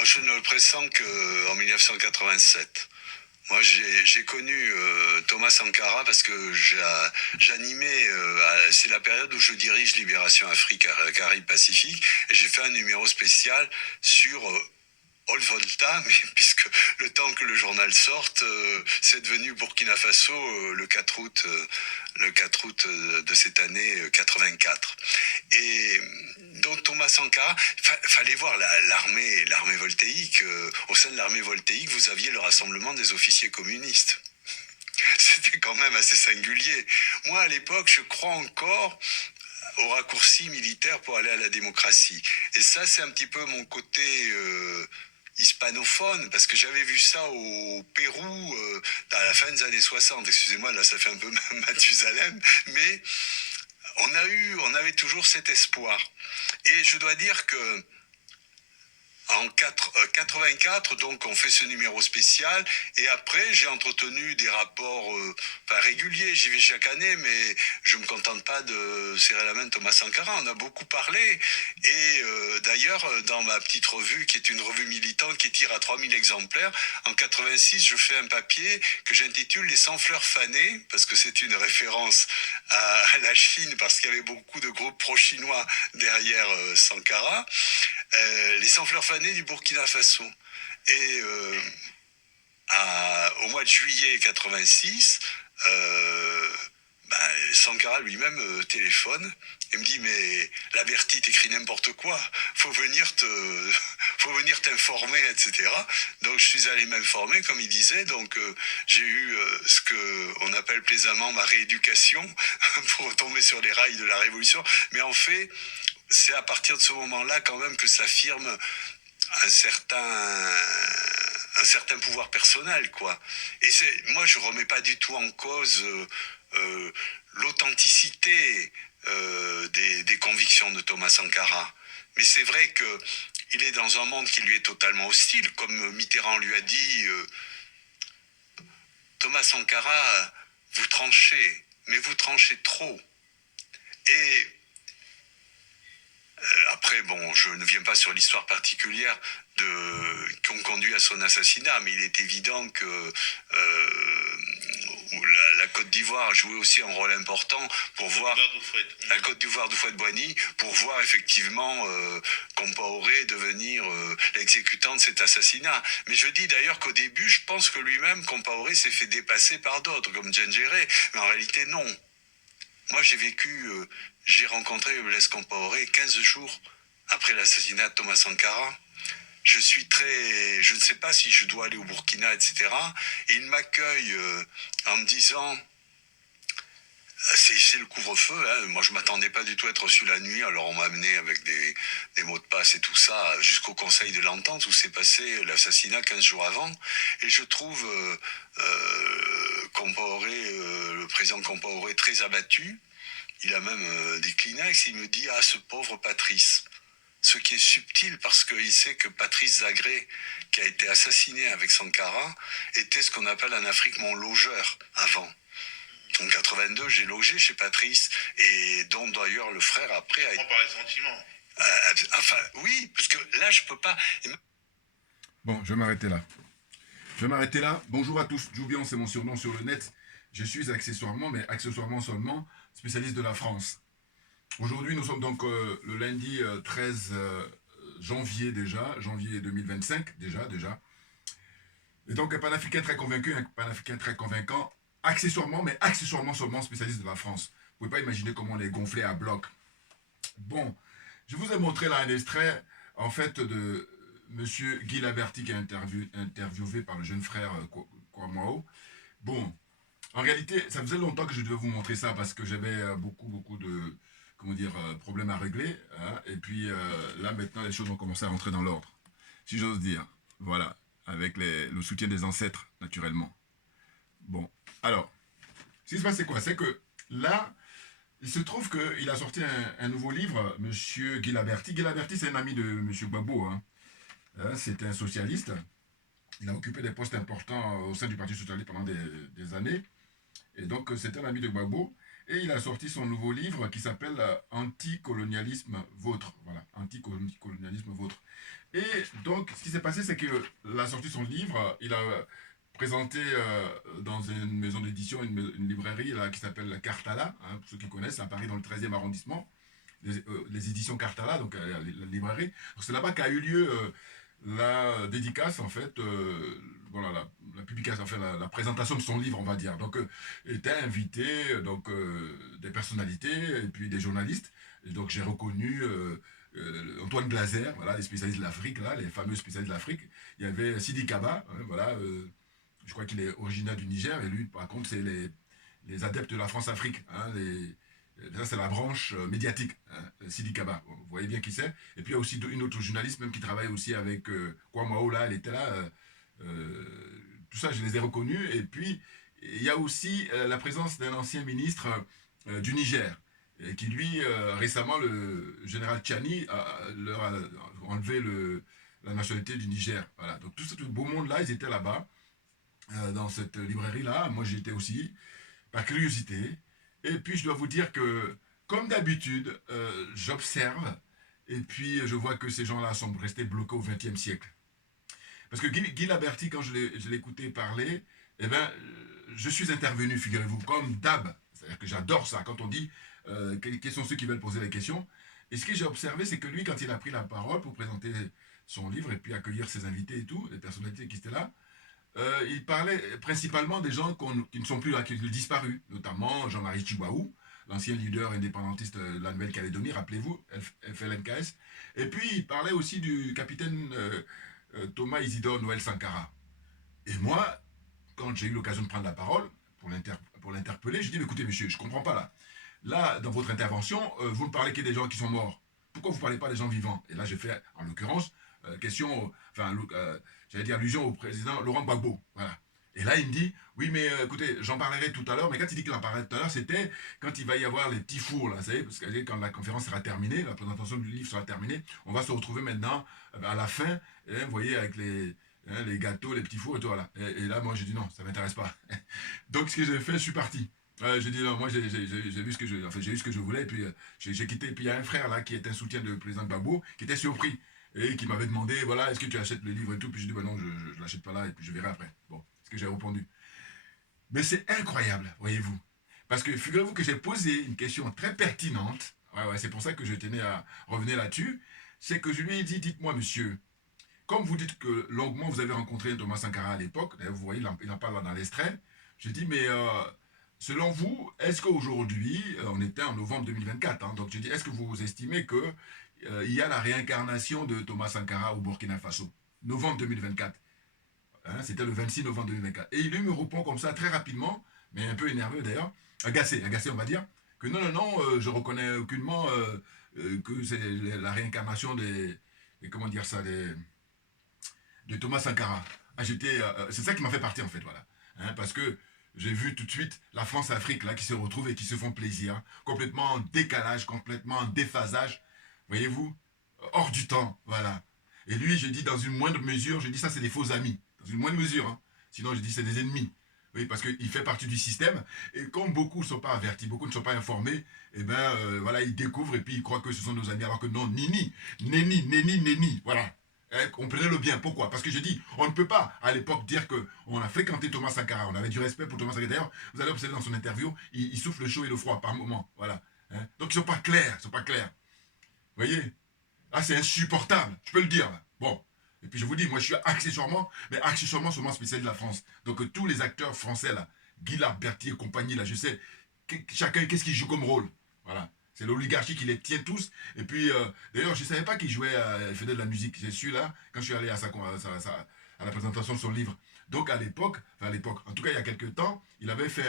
Alors, je ne le pressens qu'en 1987. Moi, j'ai connu Thomas Sankara parce que j'animais, c'est la période où je dirige Libération Afrique, Caraïbes Pacifique, et j'ai fait un numéro spécial sur Old Volta, mais puisque le temps que le journal sorte, c'est devenu Burkina Faso le 4 août de cette année 84. Et donc Thomas Sankara, fallait voir l'armée voltaïque. Au sein de l'armée voltaïque, vous aviez le rassemblement des officiers communistes. C'était quand même assez singulier. Moi, à l'époque, je crois encore au raccourci militaire pour aller à la démocratie. Et ça, c'est un petit peu mon côté hispanophone, parce que j'avais vu ça au Pérou à la fin des années 60. Excusez-moi, là, ça fait un peu Mathusalem, mais on avait toujours cet espoir. Et je dois dire que en 84, donc on fait ce numéro spécial, et après j'ai entretenu des rapports pas réguliers, j'y vais chaque année, mais je ne me contente pas de serrer la main de Thomas Sankara, on a beaucoup parlé, et d'ailleurs dans ma petite revue, qui est une revue militante qui tire à 3000 exemplaires, en 86 je fais un papier que j'intitule Les 100 fleurs fanées, parce que c'est une référence à la Chine, parce qu'il y avait beaucoup de groupes pro-chinois derrière Sankara. Les 100 fleurs fanées du Burkina Faso. Et au mois de juillet 86, Sankara lui-même téléphone et me dit mais la Bertie t'écrit n'importe quoi, faut venir t'informer, etc. Donc je suis allé m'informer comme il disait, donc j'ai eu ce que on appelle plaisamment ma rééducation pour retomber sur les rails de la révolution, mais en fait c'est à partir de ce moment-là quand même que s'affirme un certain pouvoir personnel, quoi. Et moi, je remets pas du tout en cause l'authenticité des convictions de Thomas Sankara. Mais c'est vrai que il est dans un monde qui lui est totalement hostile, comme Mitterrand lui a dit. Thomas Sankara, vous tranchez, mais vous tranchez trop. Et après, bon, je ne viens pas sur l'histoire particulière qui ont conduit à son assassinat, mais il est évident que la Côte d'Ivoire a joué aussi un rôle important pour voir la Côte d'Ivoire d'Houphouët-Boigny, pour voir effectivement Compaoré devenir l'exécutant de cet assassinat. Mais je dis d'ailleurs qu'au début, je pense que lui-même, Compaoré, s'est fait dépasser par d'autres, comme Djendjéré, mais en réalité, non. Moi, j'ai rencontré Blaise Compaoré 15 jours après l'assassinat de Thomas Sankara. Je ne sais pas si je dois aller au Burkina, etc. Et il m'accueille en me disant, c'est le couvre-feu, hein. Moi je m'attendais pas du tout à être reçu la nuit, alors on m'a amené avec des mots de passe et tout ça, jusqu'au Conseil de l'Entente où s'est passé l'assassinat 15 jours avant. Et je trouve le président Compaoré très abattu. Il a même des Kleenex, il me dit « Ah, ce pauvre Patrice ». Ce qui est subtil parce qu'il sait que Patrice Zagré, qui a été assassiné avec Sankara, était ce qu'on appelle en Afrique mon logeur avant. En 82, j'ai logé chez Patrice, et dont d'ailleurs le frère après a... On parle de sentiments. Enfin, oui, parce que là, je peux pas... Bon, je vais m'arrêter là. Bonjour à tous, Joubian, c'est mon surnom sur le net. Je suis accessoirement seulement, spécialiste de la France. Aujourd'hui, nous sommes donc le lundi 13 janvier 2025, déjà. Et donc, un panafricain très convaincu, un panafricain très convaincant, accessoirement seulement spécialiste de la France. Vous ne pouvez pas imaginer comment on est gonflé à bloc. Bon, je vous ai montré là un extrait, en fait, de monsieur Guy Laverty qui est interviewé par le jeune frère Kwamao. Bon, en réalité, ça faisait longtemps que je devais vous montrer ça parce que j'avais beaucoup de problèmes à régler. Hein, et puis là, maintenant, les choses vont commencer à rentrer dans l'ordre, si j'ose dire. Voilà, avec le soutien des ancêtres, naturellement. Bon, alors, ce qui se passe, c'est quoi? C'est que là, il se trouve qu'il a sorti un nouveau livre, monsieur Guy Laverty. Guy Laverty, c'est un ami de monsieur Gbagbo. Hein. C'était un socialiste. Il a occupé des postes importants au sein du Parti socialiste pendant des années. Et donc, c'était un ami de Gbagbo. Et il a sorti son nouveau livre qui s'appelle Anticolonialisme vôtre. Voilà, Anticolonialisme vôtre. Et donc, ce qui s'est passé, c'est qu'il a sorti son livre, il a présenté dans une maison d'édition, une librairie là, qui s'appelle Cartala, hein, pour ceux qui connaissent, à Paris dans le 13e arrondissement, les éditions Cartala, donc la librairie. C'est là-bas qu'a eu lieu la dédicace, en fait, voilà, la publication, enfin la présentation de son livre, on va dire. Donc, étaient invités des personnalités et puis des journalistes. Et donc, j'ai reconnu Antoine Glaser, voilà, les spécialistes de l'Afrique, là, les fameux spécialistes de l'Afrique. Il y avait Sidi Kaba, hein, voilà, je crois qu'il est originaire du Niger, et lui, par contre, c'est les adeptes de la France-Afrique, hein, ça, c'est la branche médiatique, hein, Sidi Kaba. Vous voyez bien qui c'est. Et puis, il y a aussi une autre journaliste, même qui travaille aussi avec Kwamao, là, elle était là. Tout ça, je les ai reconnus. Et puis, il y a aussi la présence d'un ancien ministre du Niger, et qui, lui, récemment, le général Tchani, leur a enlevé la nationalité du Niger. Voilà. Donc, tout ce beau monde-là, ils étaient là-bas, dans cette librairie-là. Moi, j'y étais aussi, par curiosité. Et puis, je dois vous dire que, comme d'habitude, j'observe et puis je vois que ces gens-là sont restés bloqués au XXe siècle. Parce que Guy Laberty, quand je l'ai écouté parler, eh ben, je suis intervenu, figurez-vous, comme d'hab. C'est-à-dire que j'adore ça, quand on dit quels sont ceux qui veulent poser les questions. Et ce que j'ai observé, c'est que lui, quand il a pris la parole pour présenter son livre et puis accueillir ses invités et tout, les personnalités qui étaient là, il parlait principalement des gens qui ne sont plus là, qui ont disparu, notamment Jean-Marie Tjibaou, l'ancien leader indépendantiste de la Nouvelle-Calédonie, rappelez-vous, FLNKS. Et puis il parlait aussi du capitaine Thomas Isidore Noël Sankara. Et moi, quand j'ai eu l'occasion de prendre la parole pour l'interpeller, je dis, écoutez monsieur, je ne comprends pas là. Là, dans votre intervention, vous ne parlez que des gens qui sont morts. Pourquoi vous ne parlez pas des gens vivants? Et là, j'ai fait, en l'occurrence, j'allais dire allusion au président Laurent Gbagbo. Voilà. Et là, il me dit, oui, mais écoutez, j'en parlerai tout à l'heure, mais quand il dit qu'il en parlerait tout à l'heure, c'était quand il va y avoir les petits fours, là, vous savez, parce que quand la conférence sera terminée, la présentation du livre sera terminée, on va se retrouver maintenant à la fin, vous voyez, avec les gâteaux, les petits fours et tout, voilà. Et là, moi, j'ai dit non, ça ne m'intéresse pas. Donc, ce que j'ai fait, je suis parti. J'ai dit non, moi j'ai vu ce que j'ai eu ce que je voulais, et puis j'ai quitté. Et puis il y a un frère là qui est un soutien de président Gbagbo, qui était surpris et qui m'avait demandé, voilà, est-ce que tu achètes le livre et tout. Puis j'ai dit, ben non, je ne l'achète pas là, et puis je verrai après. Bon, ce que j'ai répondu. Mais c'est incroyable, voyez-vous. Parce que figurez-vous que j'ai posé une question très pertinente. Ouais, c'est pour ça que je tenais à revenir là-dessus. C'est que je lui ai dit, dites-moi, monsieur, comme vous dites que longuement vous avez rencontré Thomas Sankara à l'époque, d'ailleurs vous voyez, il en parle dans l'extrait. J'ai dit, mais selon vous, est-ce qu'aujourd'hui, on était en novembre 2024, hein, donc j'ai dit, est-ce que vous estimez que il y a la réincarnation de Thomas Sankara au Burkina Faso, novembre 2024, hein, c'était le 26 novembre 2024. Et il me répond comme ça très rapidement, mais un peu énervé d'ailleurs, agacé on va dire, que non, non, non, je reconnais aucunement que c'est la réincarnation comment dire ça, de Thomas Sankara. Ah, c'est ça qui m'a fait partir en fait, voilà. Hein, parce que j'ai vu tout de suite la France-Afrique là qui se retrouvent et qui se font plaisir, complètement en décalage, complètement en déphasage, voyez-vous, hors du temps, voilà. Et lui, j'ai dit dans une moindre mesure, j'ai dit ça c'est des faux amis, dans une moindre mesure, hein. Sinon j'ai dit c'est des ennemis. Oui, parce qu'il fait partie du système, et comme beaucoup ne sont pas avertis, beaucoup ne sont pas informés, et ben voilà, ils découvrent et puis ils croient que ce sont nos amis, alors que non, nenni, voilà. Comprenez-le bien. Pourquoi? Parce que je dis, on ne peut pas à l'époque dire qu'on a fréquenté Thomas Sankara, on avait du respect pour Thomas Sankara. D'ailleurs, vous allez observer dans son interview, il souffle le chaud et le froid par moment. Voilà. Hein? Donc ils ne sont pas clairs, ils sont pas clairs. Vous voyez? Ah, c'est insupportable, je peux le dire. Là. Bon. Et puis je vous dis, moi je suis accessoirement seulement spécialiste de la France. Donc tous les acteurs français là, Guy Berthier et compagnie là, je sais, chacun qu'est-ce qu'il joue comme rôle. Voilà. C'est l'oligarchie qui les tient tous. Et puis, d'ailleurs, je ne savais pas qu'il jouait, il faisait de la musique. J'ai su là, quand je suis allé à la présentation de son livre. Donc, à l'époque, en tout cas, il y a quelques temps, il avait fait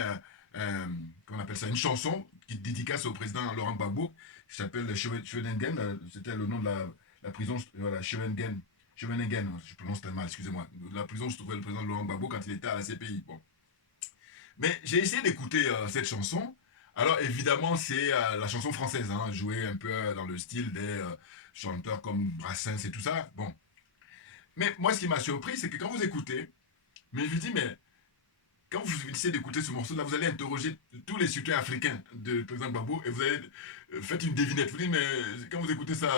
comment on appelle ça, une chanson qui dédicace au président Laurent Gbagbo, qui s'appelle Schwenningen. C'était le nom de la prison, voilà, Schwenningen, je prononce tellement mal, excusez-moi. La prison où se trouvait le président Laurent Gbagbo quand il était à la CPI. Bon. Mais j'ai essayé d'écouter cette chanson. Alors évidemment c'est la chanson française, hein, jouée un peu dans le style des chanteurs comme Brassens et tout ça. Bon. Mais moi ce qui m'a surpris c'est que quand vous écoutez, mais je me dis mais quand vous finissez d'écouter ce morceau-là, vous allez interroger tous les citoyens africains de président Gbagbo et vous allez faites une devinette. Vous dites, mais quand vous écoutez ça,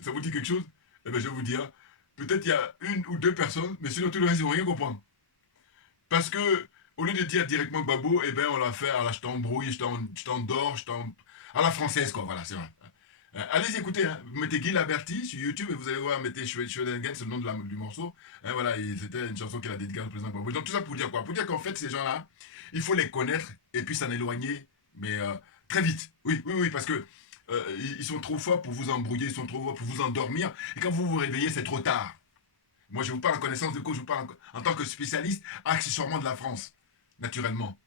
ça vous dit quelque chose? Eh bien, je vais vous dire, peut-être il y a une ou deux personnes, mais sinon tout le reste, ils vont rien comprendre. Parce que, au lieu de dire directement Gbagbo, eh ben, on l'a fait, alors je t'embrouille, je t'endors, à la française, quoi, voilà, c'est vrai. Allez écouter, hein. Vous mettez Guy Laberty sur YouTube et vous allez voir, mettez Schwedengen, c'est le nom du morceau. Hein, voilà, c'était une chanson qu'il a dédiée au président Gbagbo. Donc tout ça pour dire quoi? Pour dire qu'en fait, ces gens-là, il faut les connaître et puis s'en éloigner, mais très vite. Oui, oui, oui, parce que ils sont trop forts pour vous embrouiller, ils sont trop forts pour vous endormir. Et quand vous vous réveillez, c'est trop tard. Moi, je vous parle en connaissance de cause, je vous parle en tant que spécialiste, accessoirement de la France, naturellement.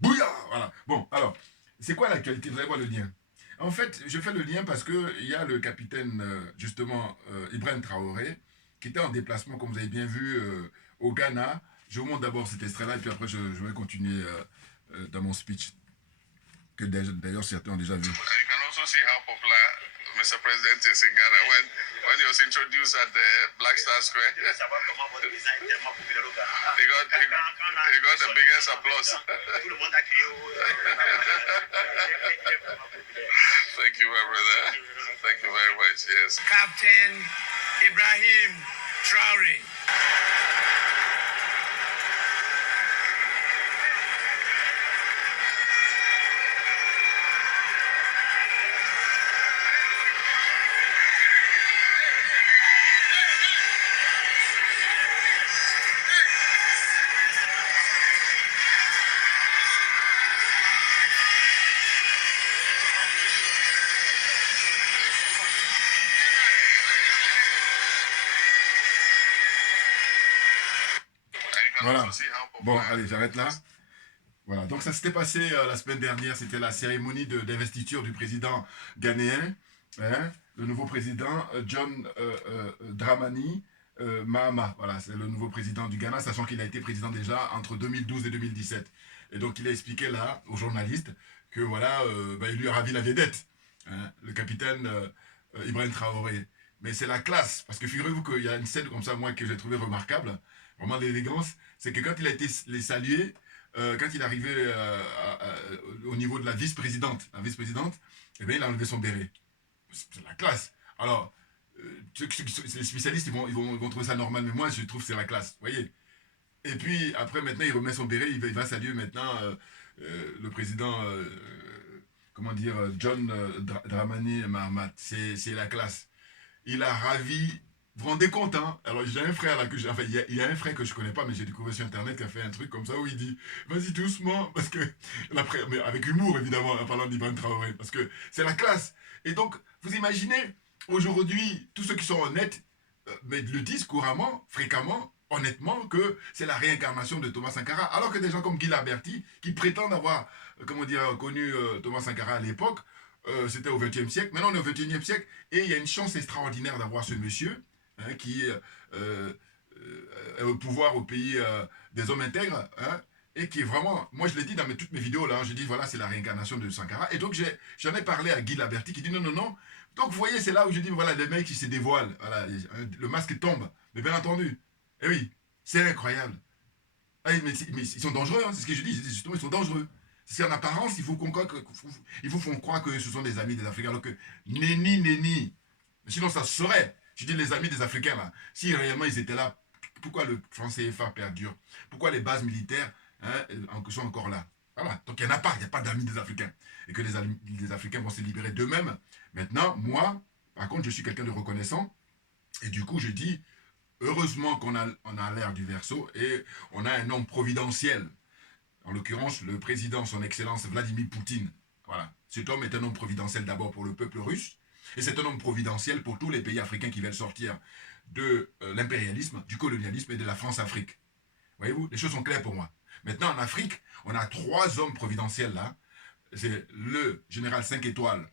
Bouillard. Voilà. Bon, alors, c'est quoi l'actualité? Vous allez voir le lien. En fait, je fais le lien parce qu'il y a le capitaine, justement, Ibrahim Traoré, qui était en déplacement, comme vous avez bien vu, au Ghana. Je vous montre d'abord cet extrait-là, et puis après, je vais continuer dans mon speech, que d'ailleurs certains ont déjà vu. You can also see how popular Mr. President is in Ghana. When he was introduced at the Black Star Square, he got the biggest applause. Thank you, my brother. Thank you very much. Yes. Captain Ibrahim Traoré. Voilà. Bon, allez, j'arrête là. Voilà, donc ça s'était passé la semaine dernière, c'était la cérémonie d'investiture du président ghanéen, hein, le nouveau président John Dramani Mahama. Voilà, c'est le nouveau président du Ghana, sachant qu'il a été président déjà entre 2012 et 2017. Et donc il a expliqué là aux journalistes que voilà, il lui a ravi la vedette, hein, le capitaine Ibrahim Traoré. Mais c'est la classe, parce que figurez-vous qu'il y a une scène comme ça, moi, que j'ai trouvé remarquable, vraiment d'élégance, c'est que quand il a été les salué, quand il est arrivé au niveau de la vice-présidente, eh bien, il a enlevé son béret. C'est la classe. Alors, les spécialistes, ils vont trouver ça normal, mais moi, je trouve que c'est la classe. Vous voyez? Et puis, après, maintenant, il remet son béret, il va saluer maintenant le président, comment dire, John Dramani Mahama. C'est la classe. Il a ravi. Vous vous rendez compte, hein? Alors, j'ai un frère là que enfin, il y a un frère que je connais pas, mais j'ai découvert sur internet qui a fait un truc comme ça où il dit vas-y doucement, parce que, mais avec humour évidemment, en parlant d'Ibrahim Traoré, parce que c'est la classe. Et donc, vous imaginez, aujourd'hui, tous ceux qui sont honnêtes, mais le disent couramment, fréquemment, honnêtement, que c'est la réincarnation de Thomas Sankara, alors que des gens comme Guy Laberty, qui prétendent avoir, comment dire, connu Thomas Sankara à l'époque, c'était au XXe siècle, maintenant on est au XXIe siècle, et il y a une chance extraordinaire d'avoir ce monsieur, hein, qui est au pouvoir au pays des hommes intègres, hein, et qui est vraiment, moi je l'ai dit dans toutes mes vidéos là, hein, je dis voilà c'est la réincarnation de Sankara, et donc j'en ai parlé à Guy Laberty qui dit non, non, non, donc vous voyez c'est là où je dis voilà les mecs qui se dévoilent, voilà, le masque tombe, mais bien entendu, et oui, c'est incroyable, ah, mais ils sont dangereux, hein, c'est ce que je dis, justement ils sont dangereux. C'est en apparence, il faut qu'on croit que ce sont des amis des Africains, alors que nenni. Sinon, ça se saurait. Je dis les amis des Africains, là. Si réellement ils étaient là, pourquoi le franc CFA perdure? Pourquoi les bases militaires sont encore là? Voilà. Donc il n'y en a pas, il n'y a pas d'amis des Africains. Et que les Africains vont se libérer d'eux-mêmes. Maintenant, moi, par contre, je suis quelqu'un de reconnaissant. Et du coup, je dis, heureusement qu'on a l'air du Verseau et on a un homme providentiel. En l'occurrence, le président, son excellence Vladimir Poutine. Voilà. Cet homme est un homme providentiel d'abord pour le peuple russe, et c'est un homme providentiel pour tous les pays africains qui veulent sortir de l'impérialisme, du colonialisme et de la France-Afrique. Voyez-vous, les choses sont claires pour moi. Maintenant, en Afrique, on a 3 hommes providentiels là. C'est le général 5 étoiles,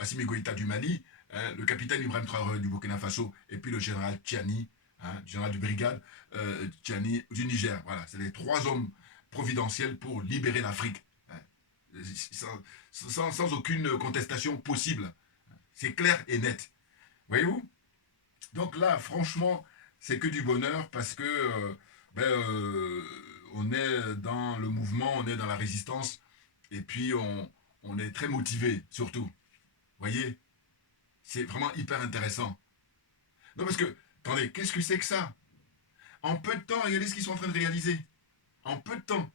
Assimi Goïta du Mali, hein, le capitaine Ibrahim Traoré du Burkina Faso, et puis le général Tchiani, hein, général de brigade Tchiani du Niger. Voilà, c'est les 3 hommes providentiel pour libérer l'Afrique, hein, sans aucune contestation possible. C'est clair et net. Voyez-vous? Donc là, franchement, c'est que du bonheur parce que on est dans le mouvement, on est dans la résistance, et puis on est très motivé, surtout. Vous voyez? C'est vraiment hyper intéressant. Non, parce que, attendez, qu'est-ce que c'est que ça? En peu de temps, regardez ce qu'ils sont en train de réaliser. En peu de temps.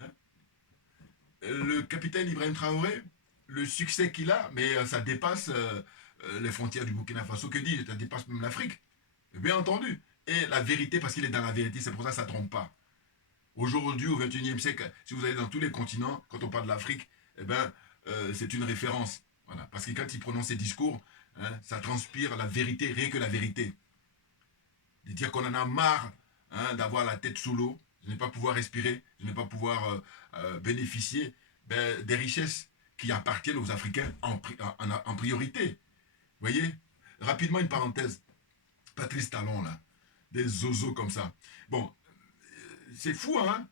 Hein, le capitaine Ibrahim Traoré, le succès qu'il a, mais ça dépasse les frontières du Burkina Faso. Que dit? Ça dépasse même l'Afrique. Bien entendu. Et la vérité, parce qu'il est dans la vérité, c'est pour ça que ça ne trompe pas. Aujourd'hui, au XXIe siècle, si vous allez dans tous les continents, quand on parle de l'Afrique, eh ben, c'est une référence. Voilà. Parce que quand il prononce ses discours, hein, ça transpire la vérité, rien que la vérité. De dire qu'on en a marre, hein, d'avoir la tête sous l'eau, de ne pas pouvoir respirer, de ne pas pouvoir bénéficier des richesses qui appartiennent aux Africains en priorité. Vous voyez? Rapidement, une parenthèse. Patrice Talon, là, des zozos comme ça. Bon, c'est fou, hein?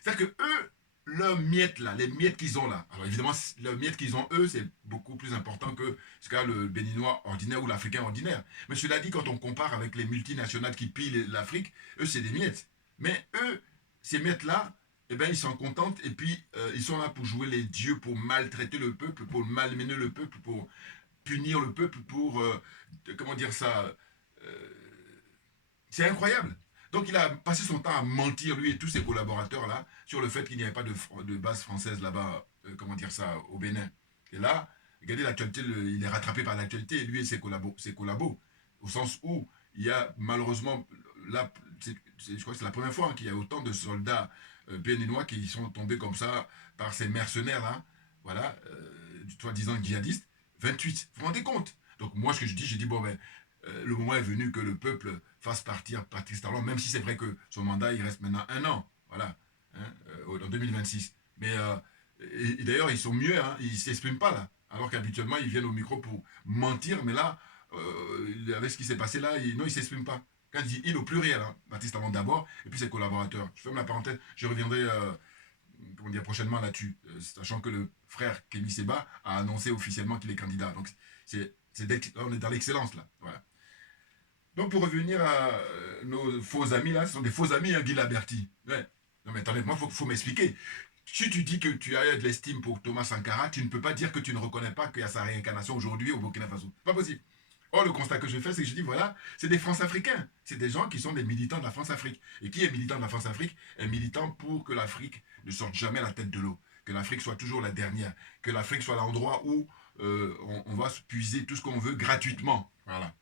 C'est-à-dire que eux, leurs miettes, là, les miettes qu'ils ont là, alors évidemment, leurs miettes qu'ils ont, eux, c'est beaucoup plus important que ce qu'a le Béninois ordinaire ou l'Africain ordinaire. Mais cela dit, quand on compare avec les multinationales qui pillent l'Afrique, eux, c'est des miettes. Mais eux, ces miettes-là, eh bien, ils s'en contentent et puis ils sont là pour jouer les dieux, pour maltraiter le peuple, pour malmener le peuple, pour punir le peuple, pour, comment dire ça, c'est incroyable. Donc il a passé son temps à mentir, lui et tous ses collaborateurs-là, sur le fait qu'il n'y avait pas de base française là-bas, comment dire ça, au Bénin. Et là, regardez l'actualité, il est rattrapé par l'actualité, lui et ses collabos, au sens où il y a malheureusement, là, je crois que c'est la première fois, hein, qu'il y a autant de soldats béninois qui sont tombés comme ça par ces mercenaires-là, voilà, soi-disant djihadistes, 28. Vous vous rendez compte? Donc moi, ce que je dis, j'ai dit, bon, ben, le moment est venu que le peuple fasse partir Patrice Talon, même si c'est vrai que son mandat, il reste maintenant 1 an, voilà, hein, en 2026. Mais, et d'ailleurs, ils sont mieux, hein, ils ne s'expriment pas là, alors qu'habituellement, ils viennent au micro pour mentir, mais là, avec ce qui s'est passé là, non, ils ne s'expriment pas. Quand je dis il au pluriel, hein, Patrice Talon d'abord, et puis ses collaborateurs. Je ferme la parenthèse, je reviendrai comment dire, prochainement là-dessus, sachant que le frère Kémy Seba a annoncé officiellement qu'il est candidat. Donc, on est dans l'excellence là, voilà. Donc pour revenir à nos faux amis là, ce sont des faux amis, hein, Guy Laberty. Ouais. Non mais attendez, moi faut m'expliquer. Si tu dis que tu as de l'estime pour Thomas Sankara, tu ne peux pas dire que tu ne reconnais pas qu'il y a sa réincarnation aujourd'hui au Burkina Faso. Pas possible. Or, le constat que je fais, c'est que je dis, voilà, c'est des France-Africains. C'est des gens qui sont des militants de la France-Afrique. Et qui est militant de la France-Afrique? Est militant pour que l'Afrique ne sorte jamais la tête de l'eau. Que l'Afrique soit toujours la dernière. Que l'Afrique soit l'endroit où on va se puiser tout ce qu'on veut gratuitement. Voilà.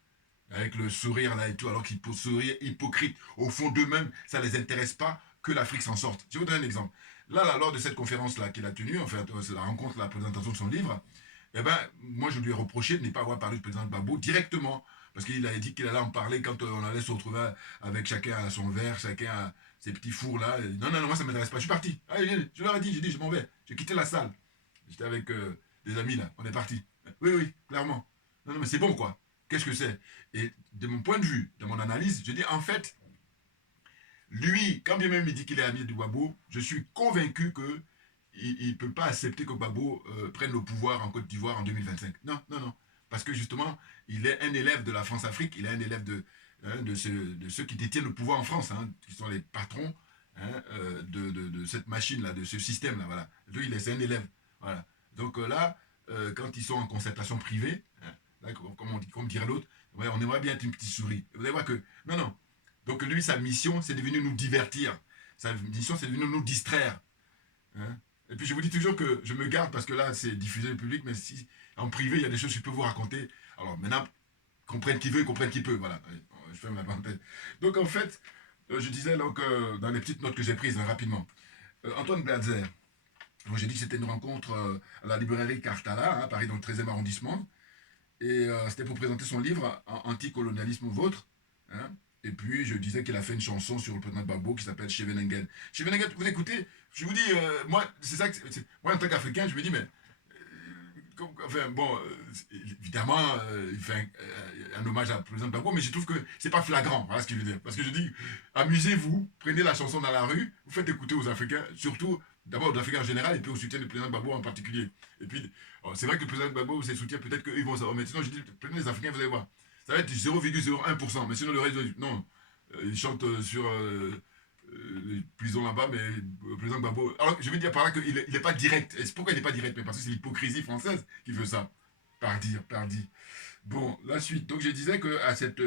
Avec le sourire là et tout, alors qu'ils peuvent sourire hypocrite. Au fond d'eux-mêmes, ça ne les intéresse pas que l'Afrique s'en sorte. Je vais vous donner un exemple. Là, lors de cette conférence-là qu'il a tenue, en fait, c'est la rencontre, la présentation de son livre, eh ben, moi, je lui ai reproché de ne pas avoir parlé du président Gbagbo directement. Parce qu'il avait dit qu'il allait en parler quand on allait se retrouver avec chacun à son verre, chacun à ses petits fours là. Non, moi, ça ne m'intéresse pas. Je suis parti. Ah, je leur ai dit, j'ai dit, je m'en vais. J'ai quitté la salle. J'étais avec des amis là. On est parti. Oui, clairement. Non, mais c'est bon, quoi. Qu'est-ce que c'est? Et de mon point de vue, de mon analyse, je dis en fait, lui, quand bien même il dit qu'il est ami du Gbagbo, je suis convaincu que il ne peut pas accepter que Gbagbo prenne le pouvoir en Côte d'Ivoire en 2025. Non. Parce que justement, il est un élève de la France-Afrique, il est un élève de ceux qui détiennent le pouvoir en France, hein, qui sont les patrons, hein, de cette machine-là, de ce système-là. Voilà. Lui, c'est un élève. Voilà. Donc là, quand ils sont en concertation privée, hein, là, comme dirait l'autre, ouais, on aimerait bien être une petite souris. Vous allez voir que, non. Donc lui, sa mission, c'est de venir nous divertir. Sa mission, c'est de venir nous distraire. Hein. Et puis je vous dis toujours que je me garde parce que là, c'est diffusé au public, mais si en privé, il y a des choses que je peux vous raconter. Alors maintenant, comprenne qui veut et comprenne qui peut. Voilà, je ferme la parenthèse. Donc en fait, je disais donc, dans les petites notes que j'ai prises, hein, rapidement, Antoine Blazer, moi j'ai dit que c'était une rencontre à la librairie Cartala, hein, à Paris, dans le 13e arrondissement. Et c'était pour présenter son livre Anticolonialisme vôtre. Hein. Et puis je disais qu'il a fait une chanson sur le président Gbagbo qui s'appelle Chevenengen. Chevenengen, vous écoutez, je vous dis, moi, c'est ça que moi en tant qu'Africain, je me dis, mais enfin bon, évidemment, il fait un hommage à président Gbagbo, mais je trouve que c'est pas flagrant, voilà ce qu'il veut dire. Parce que je dis, amusez-vous, prenez la chanson dans la rue, vous faites écouter aux Africains, surtout d'abord aux Africains en général, et puis au soutien du président Gbagbo en particulier. Et puis, c'est vrai que le président Gbagbo, ses soutiens, peut-être qu'ils vont s'en remettre. Sinon, je dis, prenez les Africains, vous allez voir. Ça va être 0,01%, mais sinon le reste, non. Ils chantent sur prison là-bas, mais le président Gbagbo. Alors, je veux dire par là qu'il n'est pas direct. Et pourquoi il n'est pas direct? Mais parce que c'est l'hypocrisie française qui veut ça. Par dire, par dit. Bon, la suite. Donc, je disais qu'à cette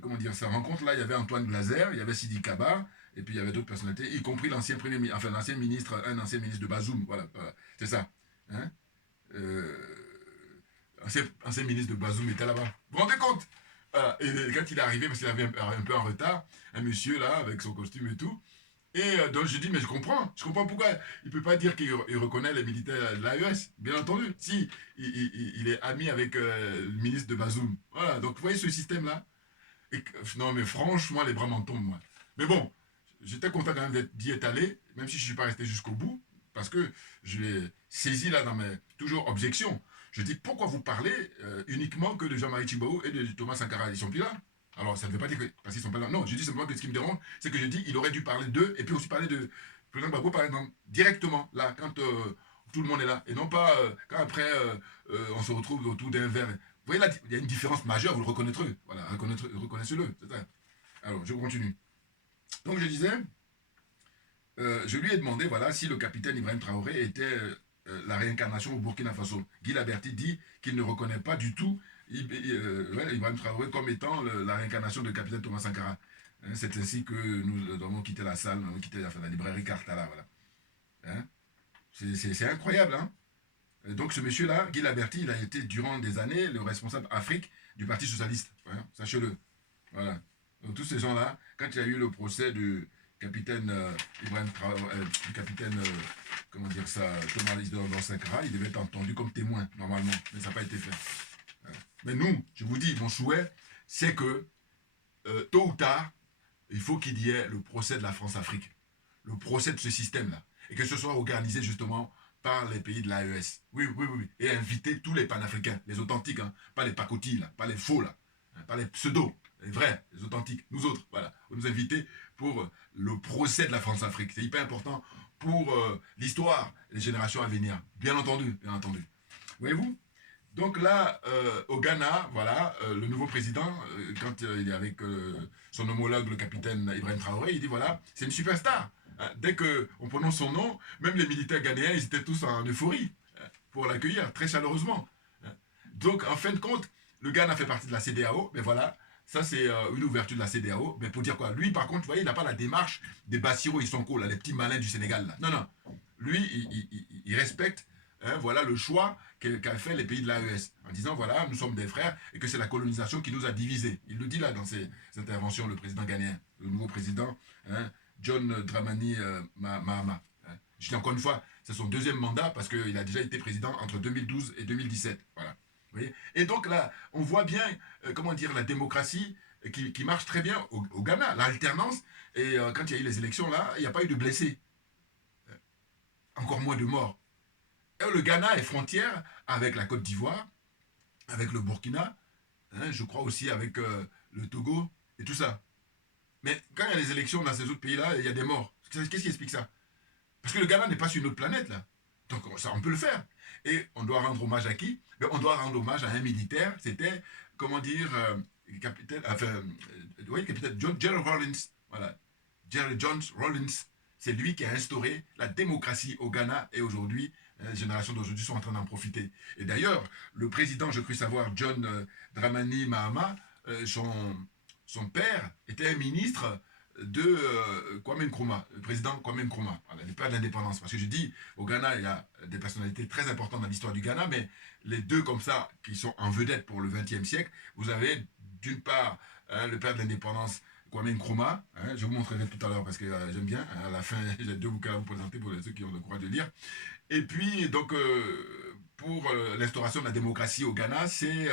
comment dire, sa rencontre-là, il y avait Antoine Glaser, il y avait Sidi Kaba, et puis il y avait d'autres personnalités, y compris l'ancien premier ministre, enfin l'ancien ministre, un ancien ministre de Bazoum, voilà, voilà c'est ça. Hein ancien ministre de Bazoum était là-bas. Vous vous rendez compte? Voilà. Et quand il est arrivé, parce qu'il avait un peu en retard, un monsieur là, avec son costume et tout, et donc je dis, mais je comprends pourquoi il ne peut pas dire qu'il reconnaît les militaires de l'AES, bien entendu, si il est ami avec le ministre de Bazoum. Voilà, donc vous voyez ce système-là. Non, mais franchement, les bras m'en tombent, moi. Mais bon, j'étais content quand même d'y être allé, même si je ne suis pas resté jusqu'au bout, parce que je l'ai saisi là dans mes toujours objections. Je dis, pourquoi vous parlez uniquement que de Jean-Marie Tjibaou et de Thomas Sankara? Ils sont plus là. Alors, ça ne veut pas dire que parce qu'ils sont pas là. Non, je dis simplement que ce qui me dérange, c'est que je dis, il aurait dû parler d'eux, et puis aussi parler de président Gbagbo, par exemple, directement, là, quand tout le monde est là, et non pas quand après on se retrouve autour d'un verre. Vous voyez là, il y a une différence majeure, vous le reconnaîtrez. Voilà, reconnaissez-le. C'est ça. Alors, je continue. Donc, je disais, je lui ai demandé, voilà, si le capitaine Ibrahim Traoré était la réincarnation au Burkina Faso. Guy Laberty dit qu'il ne reconnaît pas du tout Ibrahim Traoré comme étant la réincarnation de capitaine Thomas Sankara. Hein, c'est ainsi que nous avons quitté la salle, nous avons quitté la librairie Cartala. Voilà. Hein, c'est incroyable, hein. Donc ce monsieur-là, Guy Laberty, il a été durant des années le responsable Afrique du Parti Socialiste. Hein, sachez-le. Voilà. Donc tous ces gens-là, quand il y a eu le procès du capitaine Ibrahim Traoré, du capitaine, comment dire ça, Thomas dans Sankara, il devait être entendu comme témoin, normalement. Mais ça n'a pas été fait. Voilà. Mais nous, je vous dis, mon souhait, c'est que tôt ou tard, il faut qu'il y ait le procès de la France-Afrique. Le procès de ce système-là. Et que ce soit organisé justement par les pays de l'AES. Oui, oui, oui. Et inviter tous les panafricains, les authentiques, hein, pas les pacotilles, là, pas les faux, là, hein, pas les pseudos, les vrais, les authentiques, nous autres, voilà. Vous nous inviter pour le procès de la France-Afrique. C'est hyper important pour l'histoire et les générations à venir. Bien entendu, bien entendu. Voyez-vous? Donc là, au Ghana, voilà, le nouveau président, quand il est avec son homologue, le capitaine Ibrahim Traoré, il dit voilà, c'est une superstar. Hein, dès qu'on prononce son nom, même les militaires ghanéens, ils étaient tous en euphorie pour l'accueillir, très chaleureusement. Hein. Donc, en fin de compte, le Ghana fait partie de la CEDEAO, mais voilà, ça c'est une ouverture de la CEDEAO. Mais pour dire quoi? Lui, par contre, vous voyez, il n'a pas la démarche des Bassirou et Sonko, là, les petits malins du Sénégal. Là. Non, non. Lui, il respecte voilà le choix qu'a fait les pays de l'AES, en disant voilà, nous sommes des frères et que c'est la colonisation qui nous a divisés. Il le dit là dans ses interventions, le président ghanéen, le nouveau président, hein, John Dramani Mahama. Hein. Je dis encore une fois, c'est son deuxième mandat parce qu'il a déjà été président entre 2012 et 2017. Voilà. Vous voyez, et donc là, on voit bien, comment dire, la démocratie qui marche très bien au Ghana, l'alternance, et quand il y a eu les élections là, il n'y a pas eu de blessés, encore moins de morts. Et le Ghana est frontière avec la Côte d'Ivoire, avec le Burkina, hein, je crois aussi avec le Togo et tout ça. Mais quand il y a des élections dans ces autres pays-là, il y a des morts. Qu'est-ce qui explique ça? Parce que le Ghana n'est pas sur une autre planète, là. Donc ça, on peut le faire. Et on doit rendre hommage à qui? Mais on doit rendre hommage à un militaire. C'était, comment dire, capitaine, enfin, oui, capitaine Jerry Rawlings. Voilà. Jerry Jones Rawlings. C'est lui qui a instauré la démocratie au Ghana et aujourd'hui, les générations d'aujourd'hui sont en train d'en profiter. Et d'ailleurs, le président, je crus savoir, John Dramani Mahama, son père était un ministre de Kwame Nkrumah, le président Kwame Nkrumah, voilà, le père de l'indépendance. Parce que je dis, au Ghana, il y a des personnalités très importantes dans l'histoire du Ghana, mais les deux comme ça, qui sont en vedette pour le XXe siècle, vous avez d'une part le père de l'indépendance, Kwame Nkrumah, hein, je vous montrerai tout à l'heure parce que j'aime bien, hein, à la fin, j'ai deux bouquins à vous présenter pour ceux qui ont le courage de lire. Et puis, donc, pour l'instauration de la démocratie au Ghana, c'est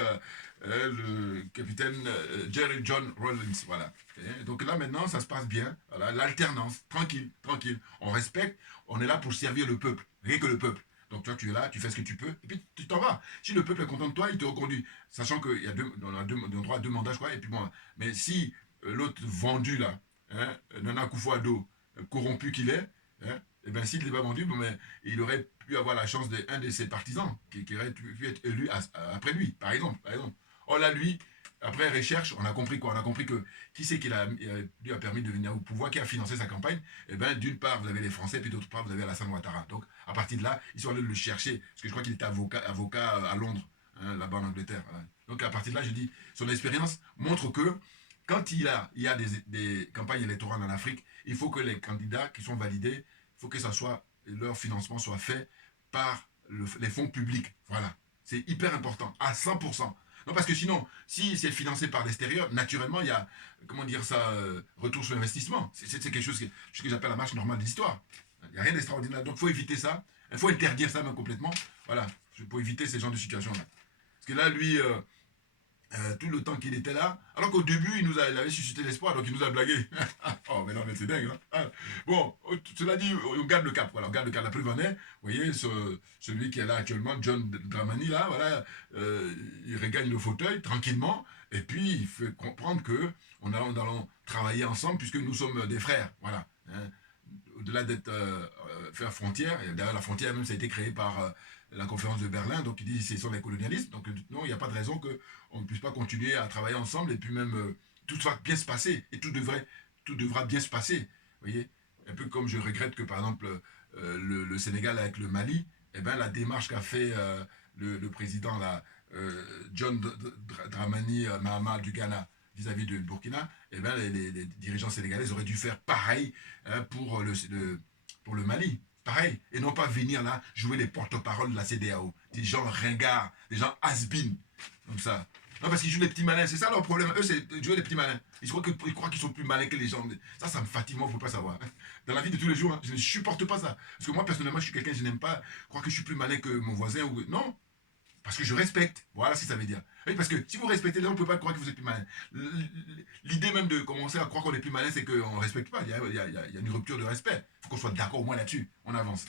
le capitaine Jerry John Rawlings, voilà. Et donc là, maintenant, ça se passe bien, voilà, l'alternance, tranquille, tranquille. On respecte, on est là pour servir le peuple, rien que le peuple. Donc toi, tu es là, tu fais ce que tu peux, et puis tu t'en vas. Si le peuple est content de toi, il te reconduit. Sachant qu'il y a on a droit à 2 mandats, je crois, et puis bon. Mais si l'autre vendu, là, hein, Nana Akufo-Addo, corrompu qu'il est, hein, et bien s'il ne l'est pas vendu, bon, mais il aurait pu avoir la chance d'un de ses partisans qui aurait pu être élu après lui, par exemple. Or là, lui, après recherche, on a compris quoi? On a compris que qui c'est qui lui a permis de venir au pouvoir, qui a financé sa campagne? Eh bien, d'une part, vous avez les Français, puis d'autre part, vous avez Alassane Ouattara. Donc, à partir de là, ils sont allés le chercher, parce que je crois qu'il était avocat à Londres, hein, là-bas en Angleterre. Voilà. Donc, à partir de là, je dis, son expérience montre que quand il y a des campagnes électorales en Afrique, il faut que les candidats qui sont validés, il faut que ça soit, leur financement soit fait par les fonds publics. Voilà. C'est hyper important, à 100%. Non, parce que sinon, si c'est financé par l'extérieur, naturellement, il y a, comment dire ça, retour sur investissement. C'est quelque chose que j'appelle la marche normale de l'histoire. Il n'y a rien d'extraordinaire. Donc, il faut éviter ça. Il faut interdire ça même complètement. Voilà, pour éviter ces genres de situations-là. Parce que là, lui, tout le temps qu'il était là, alors qu'au début, il avait suscité l'espoir, donc il nous a blagué. Oh, mais non, mais c'est dingue. Hein. Bon, cela dit, on garde le cap. Voilà, on garde le cap. La preuve en est, vous voyez, celui qui est là actuellement, John Dramani, là, voilà, il regagne le fauteuil tranquillement, et puis il fait comprendre que nous allons travailler ensemble, puisque nous sommes des frères. Voilà. Hein. Au-delà d'être faire frontière, et d'ailleurs la frontière même ça a été créée par la conférence de Berlin, donc il dit ce sont les colonialistes, donc non, il n'y a pas de raison qu'on ne puisse pas continuer à travailler ensemble, et puis même tout va bien se passer, et tout devra bien se passer, vous voyez, un peu comme je regrette que par exemple le Sénégal avec le Mali, eh ben, la démarche qu'a fait le président là, John Dramani Mahama du Ghana, vis-à-vis de Burkina, eh bien, les dirigeants sénégalais auraient dû faire pareil hein, pour le Mali. Pareil. Et non pas venir là jouer les porte-paroles de la CEDEAO. Des gens ringards, des gens has-been, comme ça. Non, parce qu'ils jouent les petits malins. C'est ça leur problème. Eux, c'est de jouer les petits malins. Ils croient qu'ils sont plus malins que les gens. Ça me fatigue. Moi, il ne faut pas savoir. Dans la vie de tous les jours, hein, je ne supporte pas ça. Parce que moi, personnellement, je suis quelqu'un, je n'aime pas croire que je suis plus malin que mon voisin. Non. Parce que je respecte. Voilà ce que ça veut dire. Oui, parce que si vous respectez les gens, on ne peut pas croire que vous êtes plus malin. L'idée même de commencer à croire qu'on est plus malin, c'est qu'on ne respecte pas. Il y a une rupture de respect. Il faut qu'on soit d'accord au moins là-dessus. On avance.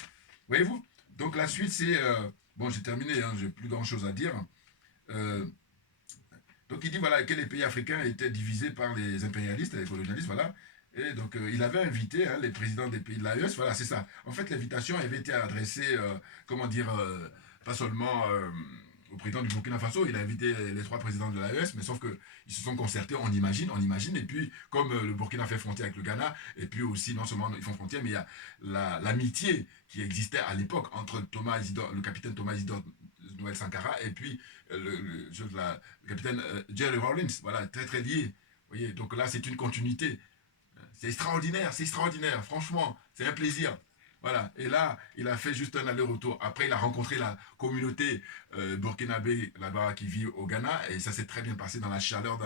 Voyez-vous? Donc la suite, c'est... bon, j'ai terminé, hein, j'ai plus grand-chose à dire. Donc il dit voilà, que les pays africains étaient divisés par les impérialistes, les colonialistes, voilà. Et donc il avait invité hein, les présidents des pays de l'AES, voilà, c'est ça. En fait, l'invitation avait été adressée, comment dire, pas seulement au président du Burkina Faso, il a invité les 3 présidents de l'AES, mais sauf qu'ils se sont concertés, on imagine, et puis comme le Burkina fait frontière avec le Ghana, et puis aussi non seulement ils font frontière, mais il y a l'amitié qui existait à l'époque entre le capitaine Thomas Isidore Noël Sankara et puis le capitaine Jerry Rawlins, voilà, très très lié. Vous voyez, donc là c'est une continuité. C'est extraordinaire, franchement, c'est un plaisir. Voilà, et là, il a fait juste un aller-retour. Après, il a rencontré la communauté burkinabé là-bas qui vit au Ghana, et ça s'est très bien passé dans la chaleur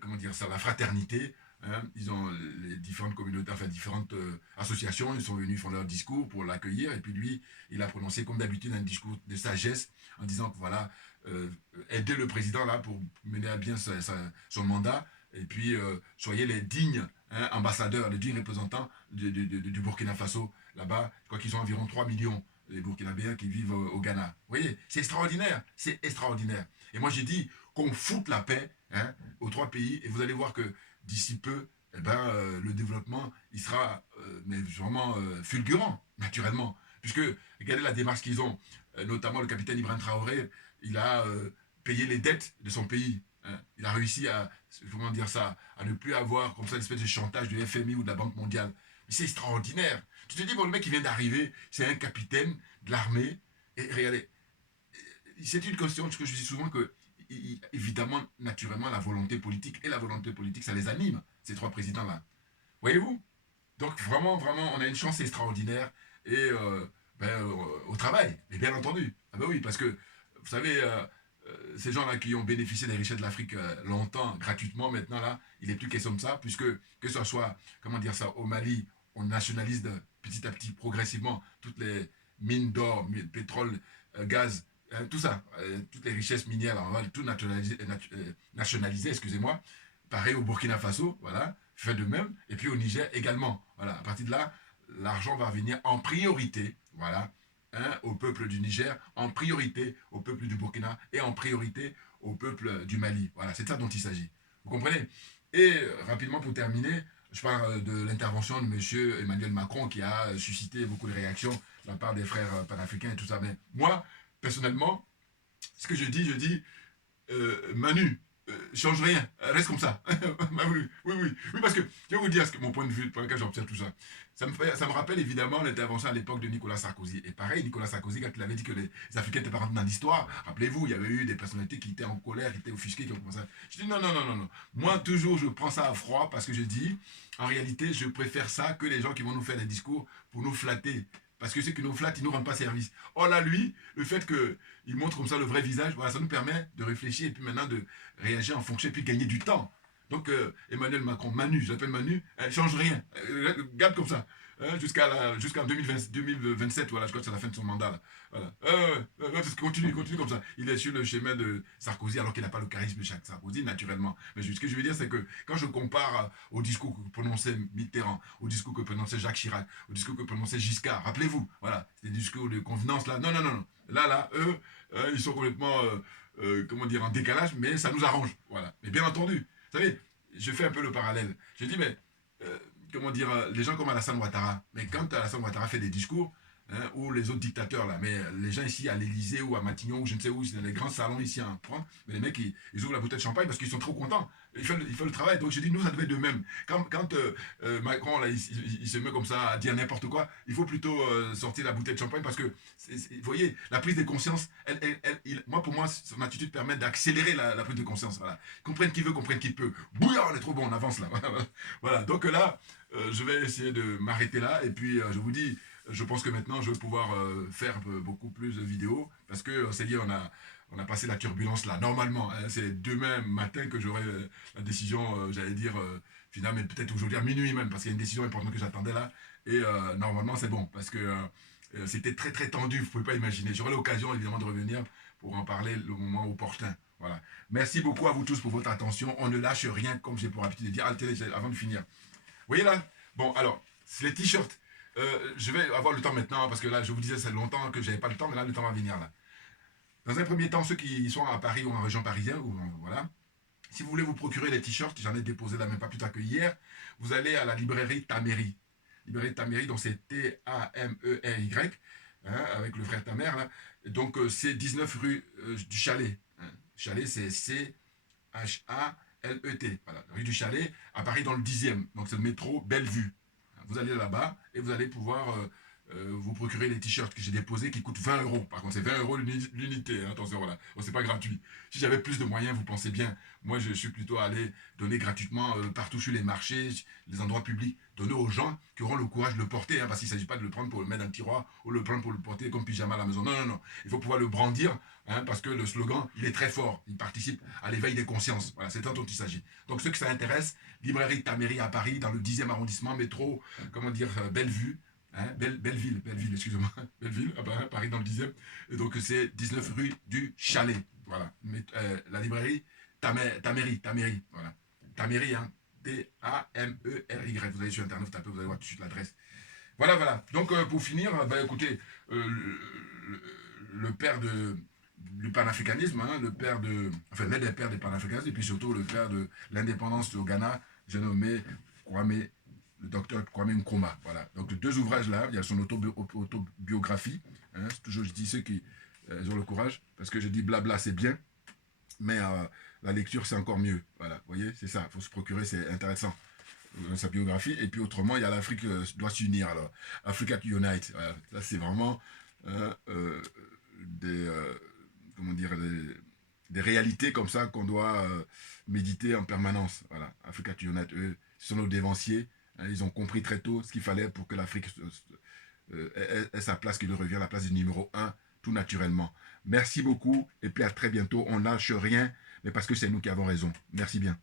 comment dire ça, la fraternité. Hein. Ils ont les différentes communautés, enfin différentes associations, ils sont venus, ils font leur discours pour l'accueillir, et puis lui, il a prononcé comme d'habitude un discours de sagesse en disant que voilà, aider le président là pour mener à bien son mandat, et puis soyez les dignes hein, ambassadeurs, les dignes représentants du Burkina Faso là-bas. Je crois qu'ils sont environ 3 millions les Burkinabéens qui vivent au Ghana. Vous voyez, c'est extraordinaire, c'est extraordinaire. Et moi j'ai dit qu'on foute la paix hein, aux 3 pays, et vous allez voir que d'ici peu, eh ben, le développement, il sera mais vraiment fulgurant, naturellement. Puisque, regardez la démarche qu'ils ont, notamment le capitaine Ibrahim Traoré, il a payé les dettes de son pays. Hein. Il a réussi à, comment dire ça, à ne plus avoir comme ça une espèce de chantage de FMI ou de la Banque mondiale. Mais c'est extraordinaire. Tu te dis, bon, le mec qui vient d'arriver, c'est un capitaine de l'armée, et regardez, c'est une question que je dis souvent que évidemment, naturellement, la volonté politique et la volonté politique, ça les anime, ces 3 présidents-là. Voyez-vous? Donc, vraiment, on a une chance extraordinaire et au travail, mais bien entendu. Ah ben oui, parce que, vous savez, ces gens-là qui ont bénéficié des richesses de l'Afrique longtemps, gratuitement, maintenant, là, il n'est plus question de ça, puisque, que ce soit, comment dire ça, au Mali, on nationalise petit à petit, progressivement, toutes les mines d'or, pétrole, gaz, tout ça, toutes les richesses minières, on va tout nationaliser, excusez-moi. Pareil au Burkina Faso, voilà, fait de même, et puis au Niger également. Voilà, à partir de là, l'argent va venir en priorité, voilà, hein, au peuple du Niger, en priorité au peuple du Burkina et en priorité au peuple du Mali. Voilà, c'est de ça dont il s'agit. Vous comprenez? Et rapidement pour terminer, je parle de l'intervention de M. Emmanuel Macron qui a suscité beaucoup de réactions de la part des frères panafricains et tout ça. Mais moi, personnellement, ce que je dis, Manu, change rien, reste comme ça. Bah oui, oui, oui, oui, parce que je vais vous dire mon point de vue pour lequel j'obtiens tout ça. Ça me rappelle évidemment l'intervention à l'époque de Nicolas Sarkozy. Et pareil, Nicolas Sarkozy, quand il avait dit que les Africains n'étaient pas rentrés dans l'histoire, rappelez-vous, il y avait eu des personnalités qui étaient en colère, qui étaient offusquées, qui ont commencé à... Je dis non, non, non, non, non. Moi, toujours, je prends ça à froid parce que je dis, en réalité, je préfère ça que les gens qui vont nous faire des discours pour nous flatter. Parce que ceux qui nous flattent, ils ne nous rendent pas service. Or là, lui, le fait qu'il montre comme ça le vrai visage, voilà, ça nous permet de réfléchir et puis maintenant de réagir en fonction et puis gagner du temps. Donc Emmanuel Macron, Manu, je l'appelle Manu, elle change rien. Garde comme ça. Jusqu'en 2027, voilà, je crois que c'est la fin de son mandat. Là. Voilà. Continue comme ça. Il est sur le chemin de Sarkozy alors qu'il n'a pas le charisme de Sarkozy, naturellement. Mais ce que je veux dire, c'est que quand je compare au discours que prononçait Mitterrand, au discours que prononçait Jacques Chirac, au discours que prononçait Giscard, rappelez-vous, voilà, c'est des discours de convenance là. Non, non, non, non. Là, eux, ils sont complètement, comment dire, en décalage, mais ça nous arrange. Voilà. Mais bien entendu, vous savez, je fais un peu le parallèle. Je dis, mais comment dire, les gens comme Alassane Ouattara, mais quand Alassane Ouattara fait des discours, ou les autres dictateurs là, mais les gens ici à l'Elysée ou à Matignon ou je ne sais où, dans les grands salons ici à prendre, mais les mecs ils ouvrent la bouteille de champagne parce qu'ils sont trop contents. Il fait le travail. Donc je dis, nous ça devait être de même. Quand Macron là, il se met comme ça à dire n'importe quoi, il faut plutôt sortir la bouteille de champagne parce que, vous voyez, la prise de conscience, moi pour moi, son attitude permet d'accélérer la prise de conscience. Voilà. Comprenne qui veut, comprenne qui peut. Bouillard, on est trop bon, on avance là. Voilà. Donc là, je vais essayer de m'arrêter là et puis je vous dis, je pense que maintenant je vais pouvoir faire beaucoup plus de vidéos parce que ça y est, on a passé la turbulence là. Normalement, hein, c'est demain matin que j'aurai la décision, j'allais dire, finale, mais peut-être aujourd'hui à minuit même, parce qu'il y a une décision importante que j'attendais là. Et normalement, c'est bon, parce que c'était très très tendu, vous ne pouvez pas imaginer. J'aurai l'occasion évidemment de revenir pour en parler le moment opportun. Voilà. Merci beaucoup à vous tous pour votre attention. On ne lâche rien, comme j'ai pour habitude de dire avant de finir. Vous voyez là? Bon, alors, c'est les t-shirts. Je vais avoir le temps maintenant, parce que là, je vous disais, c'est longtemps que je n'avais pas le temps, mais là, le temps va venir là. Dans un premier temps, ceux qui sont à Paris ou en région parisienne, voilà, si vous voulez vous procurer les t-shirts, j'en ai déposé là même pas plus tard que hier, vous allez à la librairie Tamery. Librairie Tamery, donc c'est T-A-M-E-R-Y, hein, avec le frère Tamer, là. Donc c'est 19 rue du Chalet. Hein. Chalet, c'est C-H-A-L-E-T. Voilà, rue du Chalet, à Paris dans le 10e. Donc c'est le métro Bellevue. Vous allez là-bas et vous allez pouvoir vous procurer les t-shirts que j'ai déposés qui coûtent 20 euros. Par contre, c'est 20 euros l'unité. Hein, attention, voilà. Bon, c'est pas gratuit. Si j'avais plus de moyens, vous pensez bien. Moi, je suis plutôt allé donner gratuitement partout sur les marchés, les endroits publics, donner aux gens qui auront le courage de le porter. Hein, parce qu'il ne s'agit pas de le prendre pour le mettre dans le tiroir ou le prendre pour le porter comme pyjama à la maison. Non, non, non. Il faut pouvoir le brandir hein, parce que le slogan, il est très fort. Il participe à l'éveil des consciences. Voilà, c'est ça dont il s'agit. Donc, ceux que ça intéresse, librairie Tamery à Paris, dans le 10e arrondissement, métro, comment dire, Bellevue. Hein, Belleville, excusez-moi, Belleville, à Paris dans le 10e. Et donc c'est 19 rue du Chalet. Voilà. Mais, la librairie Tamery, voilà. Tamery, hein, T-A-M-E-R-Y. Vous allez sur internet, vous tapez, vous allez voir tout de suite l'adresse. Voilà, voilà. Donc pour finir, écoutez, le père du panafricanisme, hein, l'un des pères du panafricanisme, et puis surtout le père de l'indépendance au Ghana, j'ai nommé Kwame, le docteur Kwame Nkrumah. Voilà. Donc, deux ouvrages là, il y a son autobiographie. Hein, toujours, je dis ceux qui ont le courage, parce que je dis blabla, c'est bien, mais la lecture, c'est encore mieux. Voilà, vous voyez, c'est ça, il faut se procurer, c'est intéressant. Sa biographie. Et puis, autrement, il y a l'Afrique doit s'unir. Alors, Africa Unite. Voilà. Ça, c'est vraiment comment dire, des réalités comme ça qu'on doit méditer en permanence. Voilà, Africa Unite, eux, ce sont nos dévanciers. Ils ont compris très tôt ce qu'il fallait pour que l'Afrique ait sa place qui lui revient, la place du numéro 1, tout naturellement. Merci beaucoup et puis à très bientôt. On lâche rien, mais parce que c'est nous qui avons raison. Merci bien.